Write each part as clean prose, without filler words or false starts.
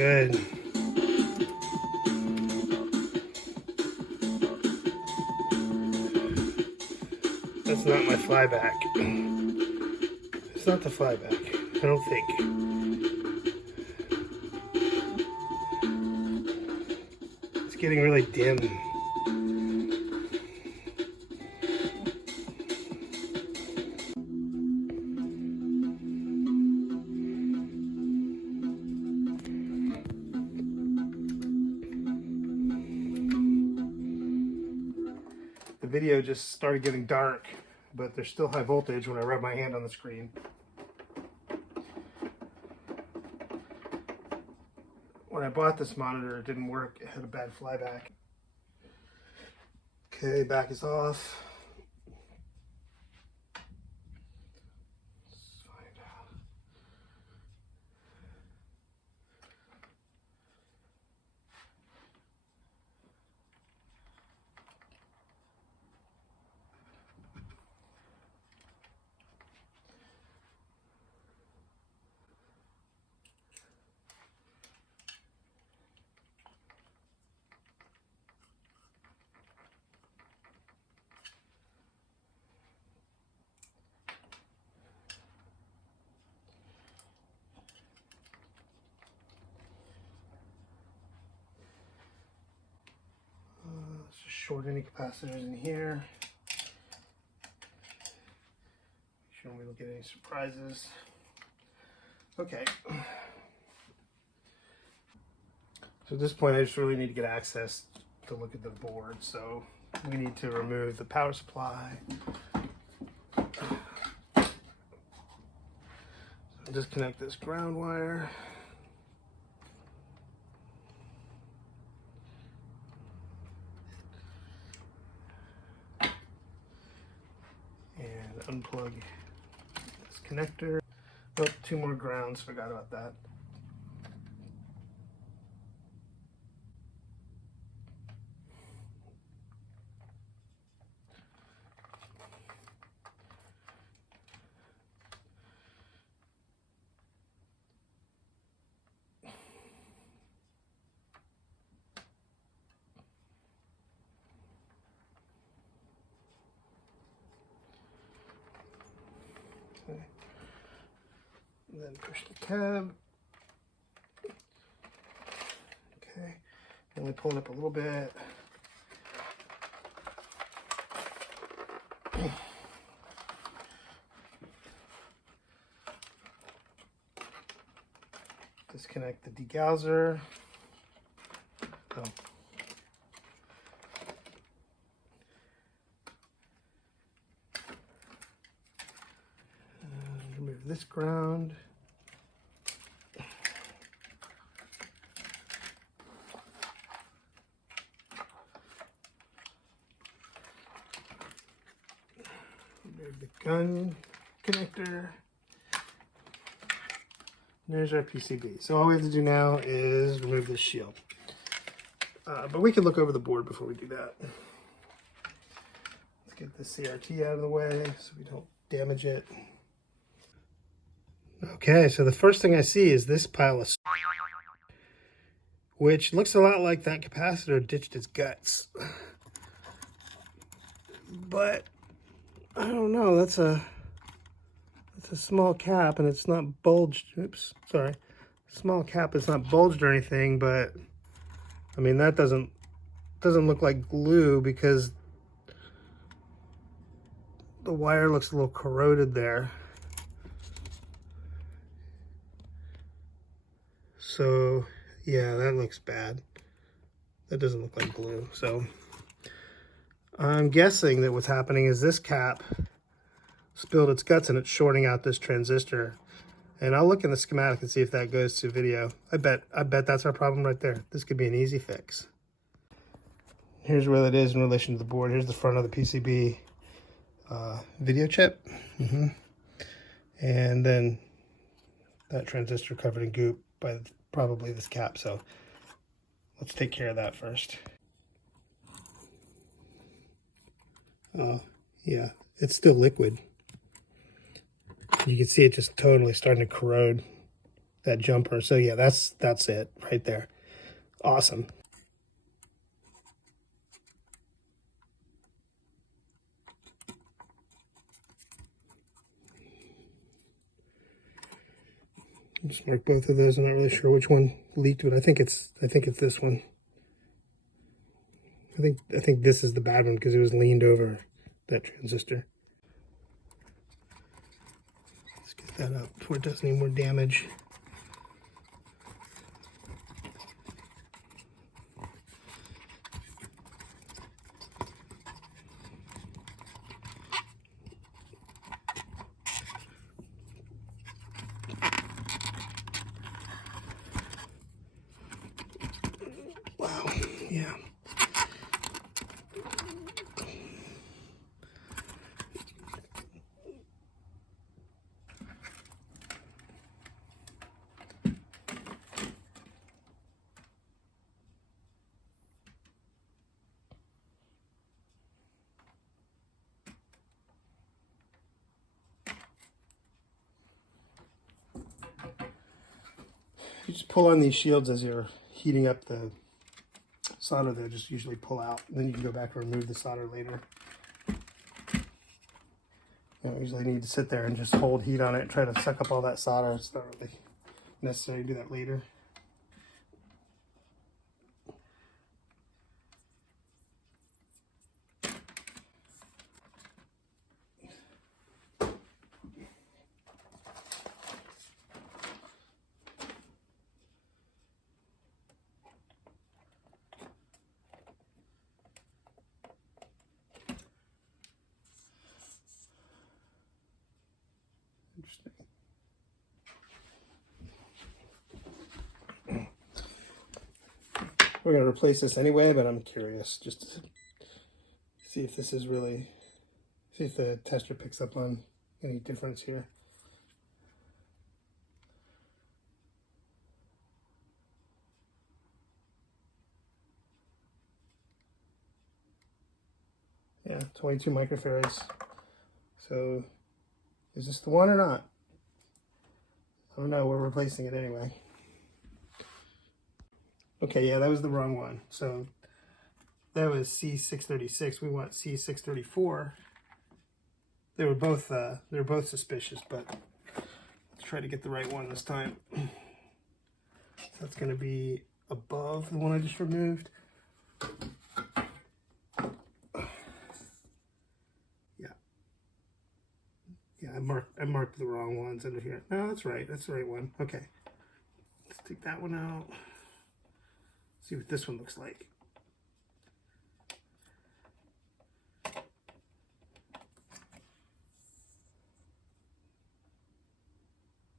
good. That's not my flyback. It's not the flyback, I don't think. It's getting really dim. The video just started getting dark, but there's still high voltage when I rub my hand on the screen. When I bought this monitor, it didn't work. It had a bad flyback. Okay, back is off. Let's find out. Let's just short any capacitors in here. Make sure we don't get any surprises. Okay. So at this point, I just really need to get access to look at the board. So we need to remove the power supply. So disconnect this ground wire. And unplug this connector. Oh, 2 more grounds, forgot about that. Okay. And then push the tab. Okay, and we pull it up a little bit. Disconnect the degausser. Oh. Remove this ground. Remove the gun connector. There's our PCB. So all we have to do now is remove this shield. But we can look over the board before we do that. Let's get the CRT out of the way so we don't damage it. Okay, so the first thing I see is this pile of which looks a lot like that capacitor ditched its guts. But I don't know, that's a small cap and it's not bulged. Oops, sorry. Small cap, it's not bulged or anything, but I mean that doesn't look like glue because the wire looks a little corroded there. So yeah, that looks bad. That doesn't look like glue. So I'm guessing that what's happening is this cap spilled its guts and it's shorting out this transistor. And I'll look in the schematic and see if that goes to video. I bet that's our problem right there. This could be an easy fix. Here's where that is in relation to the board. Here's the front of the PCB video chip. And then that transistor covered in goop by probably this cap. So let's take care of that first. Yeah, it's still liquid. You can see it just totally starting to corrode. jumper. So yeah, that's it right there. Awesome. Just mark both of those. I'm not really sure which one leaked, but I think it's this one. I think this is the bad one because it was leaned over that transistor. Let's get that up before it does any more damage. Wow, yeah. You just pull on these shields as you're heating up the solder. They'll just usually pull out. Then you can go back and remove the solder later. You don't usually need to sit there and just hold heat on it and try to suck up all that solder. It's not really necessary to do that later. Interesting. We're going to replace this anyway, but I'm curious just to see if this is really, see if the tester picks up on any difference here. Yeah, 22 microfarads. So is this the one or not? I don't know, we're replacing it anyway. Okay, yeah, that was the wrong one. So that was C636. We want C634. They were both suspicious, but let's try to get the right one this time. So that's going to be above the one I just removed. Yeah, I marked the wrong ones under here. No, that's right. That's the right one. Okay. Let's take that one out. See what this one looks like.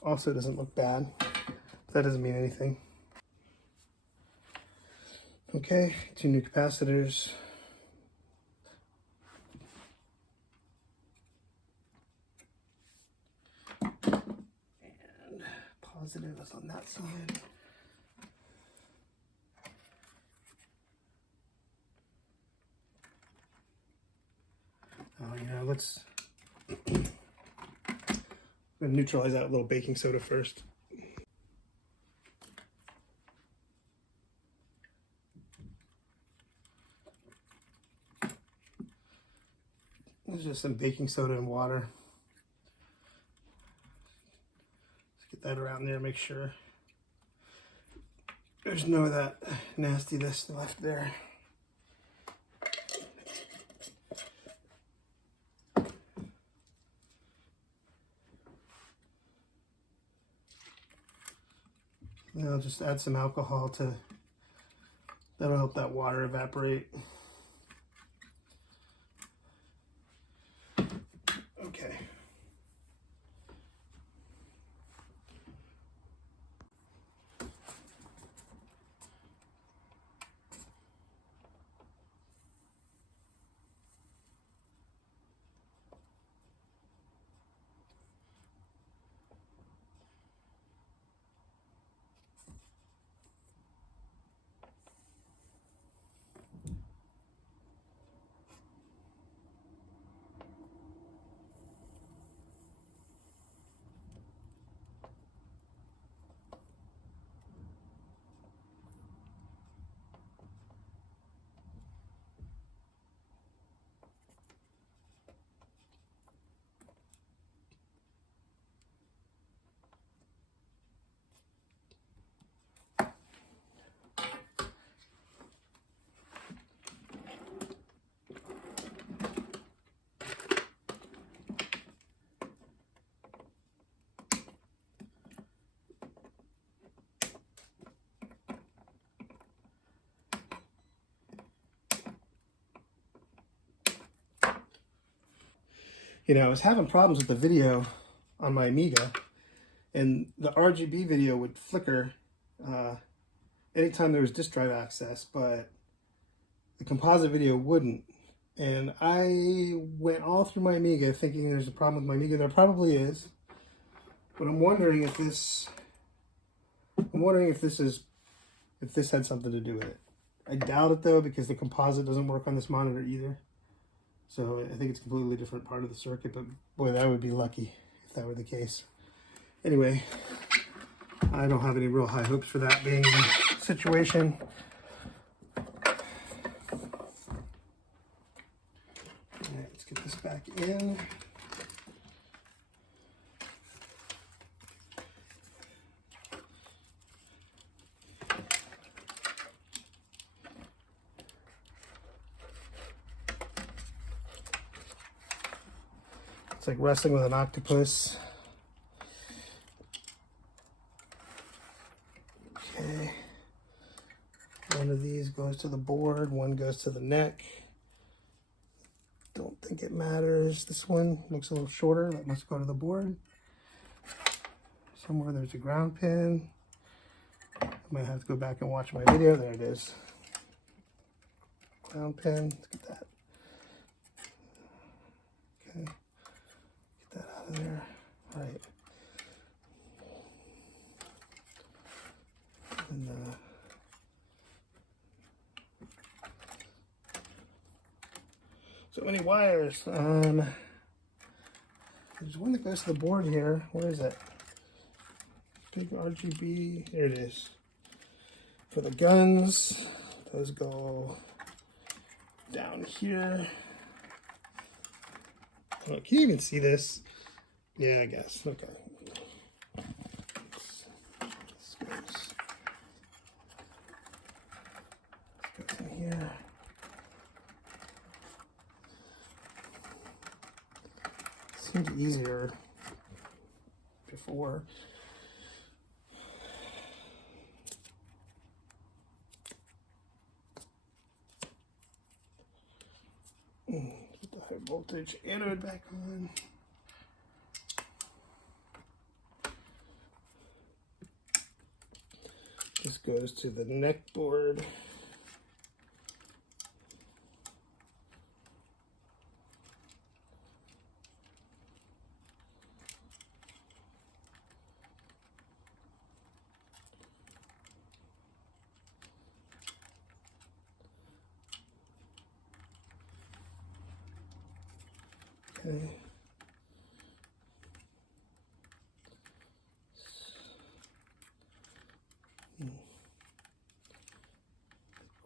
Also doesn't look bad. That doesn't mean anything. Okay, 2 new capacitors. And positive is on that side. Oh, you know, let's neutralize that with a little baking soda first. There's just some baking soda and water. Let's get that around there, make sure there's no of that nastiness left there. And I'll just add some alcohol that'll help that water evaporate. Okay. You know, I was having problems with the video on my Amiga, and the RGB video would flicker anytime there was disk drive access, but the composite video wouldn't. And I went all through my Amiga thinking there's a problem with my Amiga. There probably is, but I'm wondering if this had something to do with it. I doubt it though, because the composite doesn't work on this monitor either. So I think it's a completely different part of the circuit, but boy, that would be lucky if that were the case. Anyway, I don't have any real high hopes for that being the situation. All right, let's get this back in. It's like wrestling with an octopus. Okay. One of these goes to the board, one goes to the neck. Don't think it matters. This one looks a little shorter. That must go to the board. Somewhere there's a ground pin. I might have to go back and watch my video. There it is. Ground pin. Let's get that. Okay. That out of there. All right. And, so many wires. There's one that goes to the board here. Where is it? Big RGB. There it is. For the guns, those go down here. Oh, can you even see this? Yeah, I guess. Okay. This goes in here. Seemed easier before. Put the high voltage anode back on. This goes to the neck board. Okay.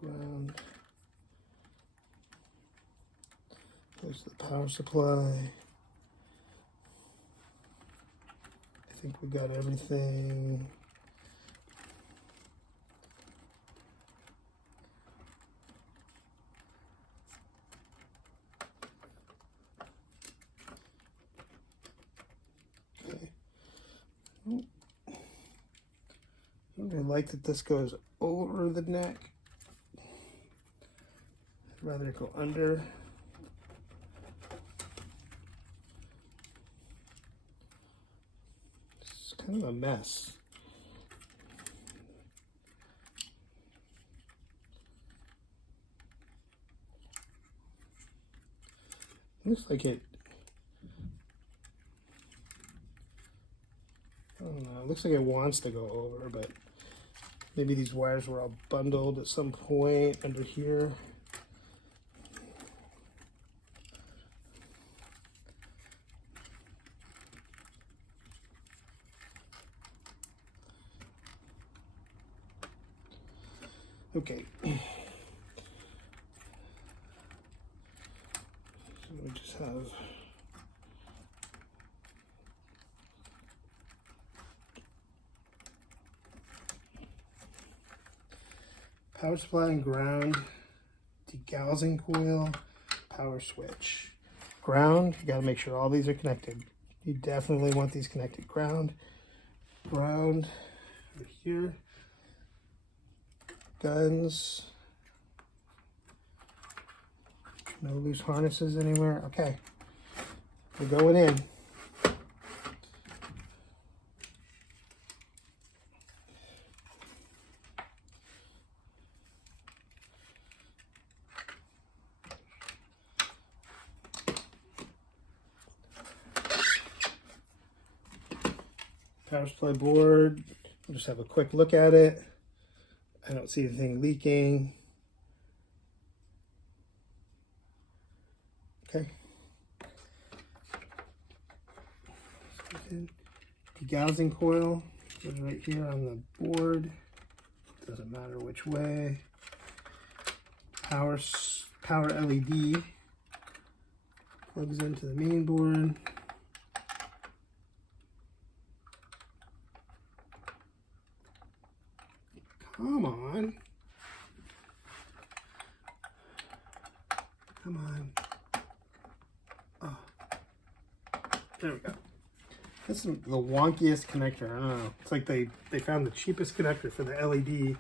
Ground. There's the power supply. I think we got everything. Okay. I don't really like that this goes over the neck. I'd rather it go under. It's kind of a mess. Looks like it, I don't know, it looks like it wants to go over, but maybe these wires were all bundled at some point under here. Okay. So we just have power supply and ground, degaussing coil, power switch. Ground, you gotta make sure all these are connected. You definitely want these connected. Ground, over here. Guns. No loose harnesses anywhere. Okay. We're going in. Power supply board. We'll just have a quick look at it. I don't see anything leaking. Okay. Degaussing coil is right here on the board. Doesn't matter which way. Power LED plugs into the main board. Come on. Come on. Oh. There we go. This is the wonkiest connector. I don't know. It's like they found the cheapest connector for the LED.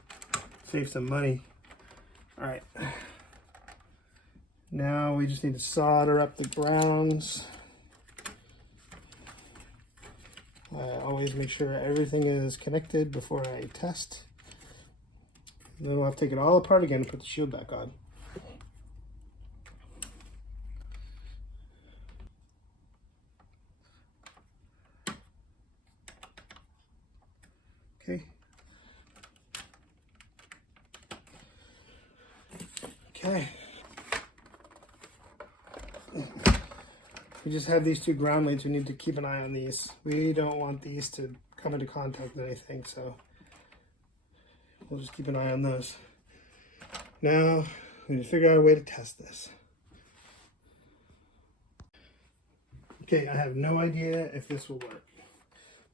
Save some money. Alright. Now we just need to solder up the grounds. I always make sure everything is connected before I test. And then we'll have to take it all apart again and put the shield back on. Okay. Okay. We just have these two ground leads. We need to keep an eye on these. We don't want these to come into contact with anything, so we'll just keep an eye on those. Now, we need to figure out a way to test this. Okay, I have no idea if this will work,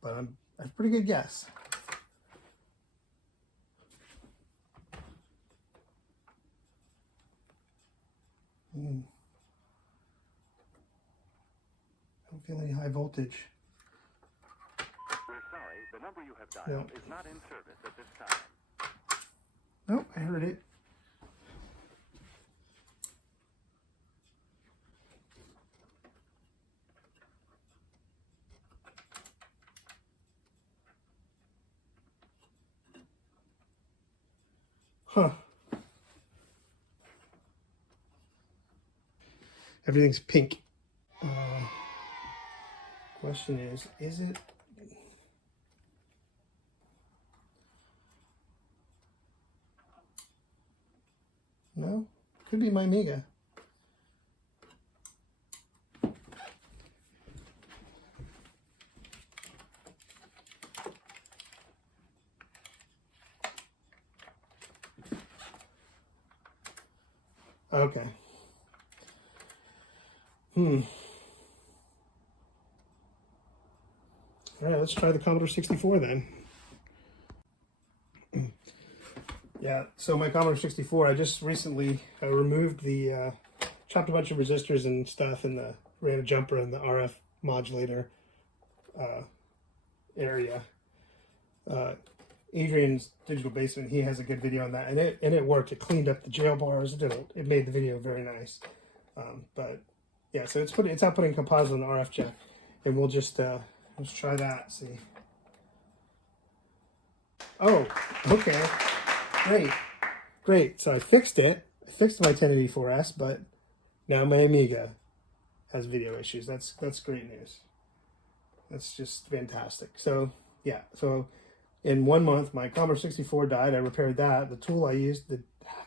but I have a pretty good guess. I don't feel any high voltage. We're sorry, the number you have dialed is not in service at this time. Nope, I heard it. Huh. Everything's pink. Question is it? No, could be my Amiga. Okay. All right, let's try the Commodore 64 then. Yeah, so my Commodore 64, I just recently removed the, chopped a bunch of resistors and stuff, and ran a jumper in the RF modulator area. Adrian's Digital Basement, he has a good video on that, and it worked. It cleaned up the jail bars. It made the video very nice. But yeah, so it's outputting composite on the RF jack, and we'll just let's try that. See. Oh, okay, great. So I fixed it. I fixed my 1084S, but now my Amiga has video issues. That's great news. That's just fantastic. So yeah, so in 1 month, my Commodore 64 died. I repaired that. The tool I used, the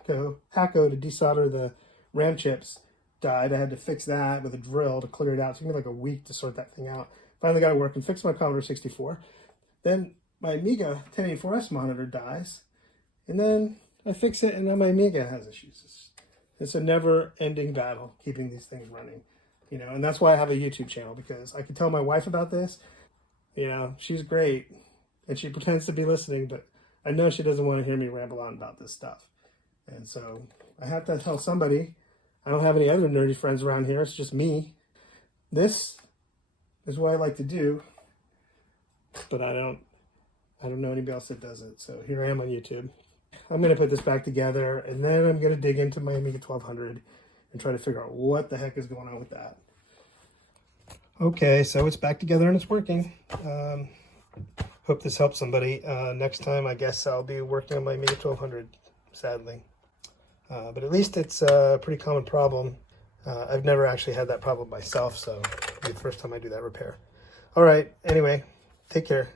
Hacko to desolder the RAM chips, died. I had to fix that with a drill to clear it out. It took me like a week to sort that thing out. Finally got it working, fixed my Commodore 64. Then my Amiga 1084S monitor dies. And then I fix it, and now my Amiga has issues. It's a never-ending battle keeping these things running. You know, and that's why I have a YouTube channel, because I can tell my wife about this. You know, she's great. And she pretends to be listening, but I know she doesn't want to hear me ramble on about this stuff. And so I have to tell somebody. I don't have any other nerdy friends around here. It's just me. This is what I like to do, but I don't know anybody else that does it. So here I am on YouTube. I'm going to put this back together, and then I'm going to dig into my Amiga 1200 and try to figure out what the heck is going on with that. Okay, so it's back together and it's working. Hope this helps somebody. Next time, I guess I'll be working on my Amiga 1200, sadly. But at least it's a pretty common problem. I've never actually had that problem myself, so it'll be the first time I do that repair. All right, anyway, take care.